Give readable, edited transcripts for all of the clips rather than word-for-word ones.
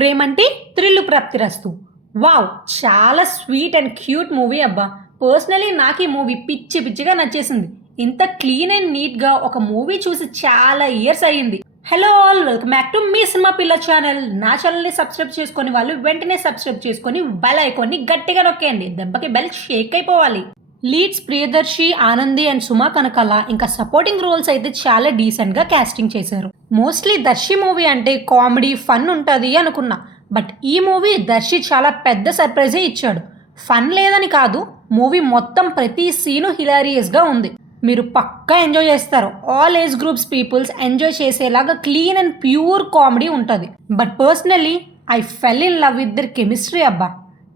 ప్రేమంటే థ్రిల్లు ప్రాప్తిరస్తు. వావ్! చాలా sweet and cute movie అబ్బా! పర్సనలీ నాకు ఈ మూవీ పిచ్చి పిచ్చిగా నచ్చేసింది. ఇంత క్లీన్ అండ్ నీట్‌గా ఒక మూవీ చూసి చాలా ఇయర్స్ అయ్యింది. Hello all! Welcome back to me cinema పిల్ల ఛానల్. నా ఛానల్‌ని సబ్స్క్రైబ్ చేసుకొని వాళ్ళు వెంటనే సబ్స్క్రైబ్ చేసుకొని బెల్ ఐకాన్‌ని గట్టిగా నొక్కేయండి. దెబ్బకి బెల్ షేక్ అయిపోవాలి. లీడ్స్ ప్రియదర్శి, ఆనంది అండ్ సుమ కనకాల ఇంకా సపోర్టింగ్ రోల్స్ అయితే చాలా డీసెంట్‌గా కాస్టింగ్ చేశారు. మోస్ట్లీ దర్శి మూవీ అంటే కామెడీ, ఫన్ ఉంటది అనుకున్నా. బట్ ఈ మూవీ దర్శి చాలా పెద్ద సర్ప్రైజే ఇచ్చాడు. ఫన్ లేదని కాదు, మూవీ మొత్తం ప్రతి సీను హిలారియస్‌గా ఉంది. మీరు పక్కా ఎంజాయ్ చేస్తారు. All age groups peoples enjoy చేసేలాగా క్లీన్ అండ్ ప్యూర్ కామెడీ ఉంటుంది. But personally I fell in love with their chemistry అబ్బా.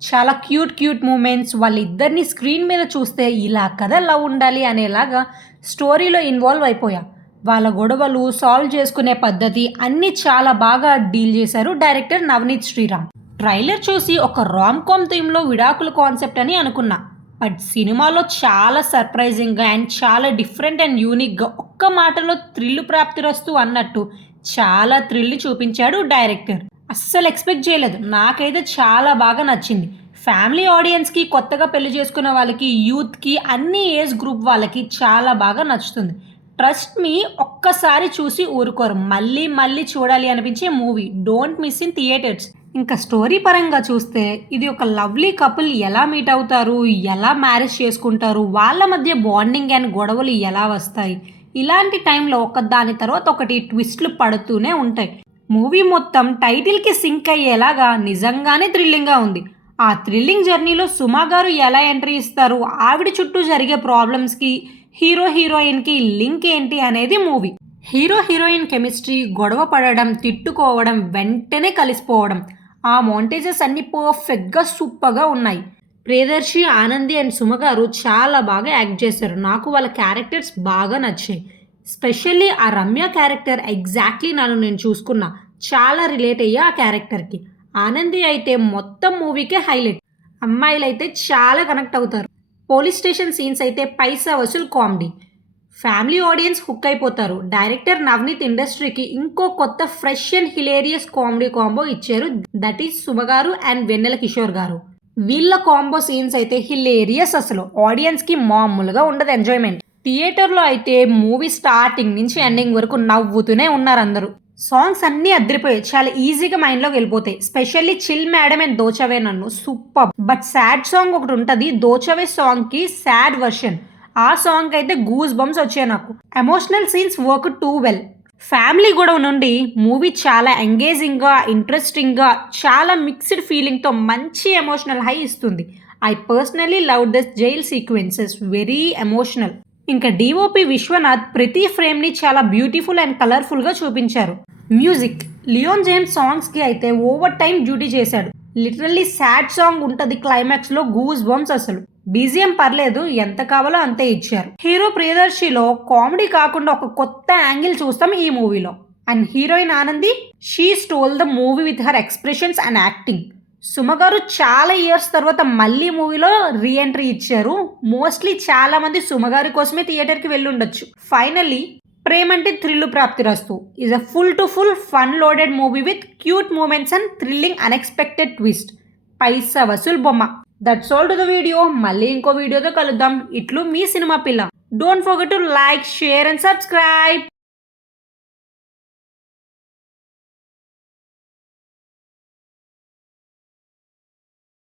చాలా క్యూట్ మూమెంట్స్, వాళ్ళిద్దరిని స్క్రీన్ మీద చూస్తే ఇలా కదా లవ్ ఉండాలి అనేలాగా స్టోరీలో ఇన్వాల్వ్ అయిపోయా. వాళ్ళ గొడవలు సాల్వ్ చేసుకునే పద్ధతి అన్నీ చాలా బాగా డీల్ చేశారు డైరెక్టర్ నవనీత్ శ్రీరామ్. ట్రైలర్ చూసి ఒక రామ్ కామ్ థీమ్లో విడాకుల కాన్సెప్ట్ అని అనుకున్నా. బట్ సినిమాలో చాలా సర్ప్రైజింగ్గా అండ్ చాలా డిఫరెంట్ అండ్ యూనిక్గా ఒక్క మాటలో థ్రిల్లు ప్రాప్తిరస్తు అన్నట్టు చాలా థ్రిల్ చూపించాడు డైరెక్టర్. అస్సలు ఎక్స్పెక్ట్ చేయలేదు. నాకైతే చాలా బాగా నచ్చింది. ఫ్యామిలీ ఆడియన్స్కి, కొత్తగా పెళ్లి చేసుకున్న వాళ్ళకి, యూత్కి, అన్ని ఏజ్ గ్రూప్ వాళ్ళకి చాలా బాగా నచ్చుతుంది. ట్రస్ట్ మీ, ఒక్కసారి చూసి ఊరుకోరు. మళ్ళీ మళ్ళీ చూడాలి అనిపించే movie. Don't miss in theatres. ఇంకా స్టోరీ పరంగా చూస్తే ఇది ఒక లవ్లీ కపుల్ ఎలా మీట్ అవుతారు, ఎలా మ్యారేజ్ చేసుకుంటారు, వాళ్ళ మధ్య బాండింగ్ అండ్ గొడవలు ఎలా వస్తాయి, ఇలాంటి టైంలో ఒక దాని తర్వాత ఒకటి ట్విస్ట్లు పడుతూనే ఉంటాయి. మూవీ మొత్తం టైటిల్కి సింక్ అయ్యేలాగా నిజంగానే థ్రిల్లింగ్గా ఉంది. ఆ థ్రిల్లింగ్ జర్నీలో సుమ గారు ఎలా ఎంట్రీ ఇస్తారు, ఆవిడ చుట్టూ జరిగే ప్రాబ్లమ్స్కి హీరో హీరోయిన్కి లింక్ ఏంటి అనేది మూవీ. హీరో హీరోయిన్ కెమిస్ట్రీ, గొడవ పడడం, తిట్టుకోవడం, వెంటనే కలిసిపోవడం, ఆ మోంటేజెస్ అన్ని పర్ఫెక్ట్గా సూపర్గా ఉన్నాయి. ప్రియదర్శి, ఆనంది అండ్ సుమ గారు చాలా బాగా యాక్ట్ చేశారు. నాకు వాళ్ళ క్యారెక్టర్స్ బాగా నచ్చాయి. స్పెషల్లీ ఆ రమ్య క్యారెక్టర్ ఎగ్జాక్ట్లీ నన్ను నేను చూసుకున్నా. చాలా రిలేట్ అయ్యా ఆ క్యారెక్టర్కి. ఆనంది అయితే మొత్తం మూవీకే హైలైట్. అమ్మాయిలు అయితే చాలా కనెక్ట్ అవుతారు. పోలీస్ స్టేషన్ సీన్స్ అయితే పైసా Vasool comedy. Family audience hook అయిపోతారు. డైరెక్టర్ నవనీత్ ఇండస్ట్రీకి ఇంకో కొత్త fresh and hilarious comedy combo ఇచ్చారు. దట్ ఈస్ సుమ గారు అండ్ వెన్నెల కిషోర్ గారు. వీళ్ళ కాంబో సీన్స్ అయితే హిలేరియస్. అసలు ఆడియన్స్కి మామూలుగా ఉండదు ఎంజాయ్మెంట్. థియేటర్లో అయితే మూవీ స్టార్టింగ్ నుంచి ఎండింగ్ వరకు నవ్వుతూనే ఉన్నారు అందరూ. సాంగ్స్ అన్నీ అదిరిపోయాయి. చాలా ఈజీగా మైండ్లోకి వెళ్ళిపోతాయి. స్పెషల్లీ చిల్ మేడం అండ్ దోచవే నన్ను సూపర్. బట్ సాడ్ సాంగ్ ఒకటి ఉంటుంది. దోచవే సాంగ్కి సాడ్ వర్షన్. ఆ సాంగ్ అయితే గూస్ బంప్స్ వచ్చాయి నాకు. Emotional scenes work too well. Family గొడవ నుండి మూవీ చాలా ఎంగేజింగ్గా, ఇంట్రెస్టింగ్గా, చాలా మిక్స్డ్ ఫీలింగ్తో మంచి ఎమోషనల్ హై ఇస్తుంది. I personally love this jail sequences, very emotional. ఇంకా డిఓపి విశ్వనాథ్ ప్రతి ఫ్రేమ్ని చాలా బ్యూటిఫుల్ అండ్ కలర్ఫుల్గా చూపించారు. మ్యూజిక్, లియోన్ జేమ్స్ సాంగ్స్కి అయితే ఓవర్ టైం డ్యూటీ చేశాడు. లిటరల్లీ సాడ్ సాంగ్ ఉంటుంది క్లైమాక్స్లో, గూస్ బంప్స్ అసలు. బీజిఎం పర్లేదు, ఎంత కావాలో అంతే ఇచ్చారు. హీరో ప్రియదర్శిలో కామెడీ కాకుండా ఒక కొత్త యాంగిల్ చూస్తాం ఈ మూవీలో. And heroine Anandi, she stole the movie with her expressions and acting. Suma గారు చాలా ఇయర్స్ తర్వాత మళ్ళీ మూవీలో రీఎంట్రీ ఇచ్చారు. మోస్ట్లీ చాలా మంది సుమ గారి కోసమే థియేటర్కి వెళ్ళి ఉండొచ్చు. ఫైనల్లీ ప్రేమంటే థ్రిల్లు ప్రాప్తిరస్తు is a full to full fun loaded movie with cute moments and thrilling unexpected twist. పైసా వసూల్ బొమ్మ. That's all to the video. మళ్ళీ ఇంకో వీడియోతో కలుద్దాం. ఇట్లు మీ సినిమా పిల్ల. Don't forget to like, share and subscribe.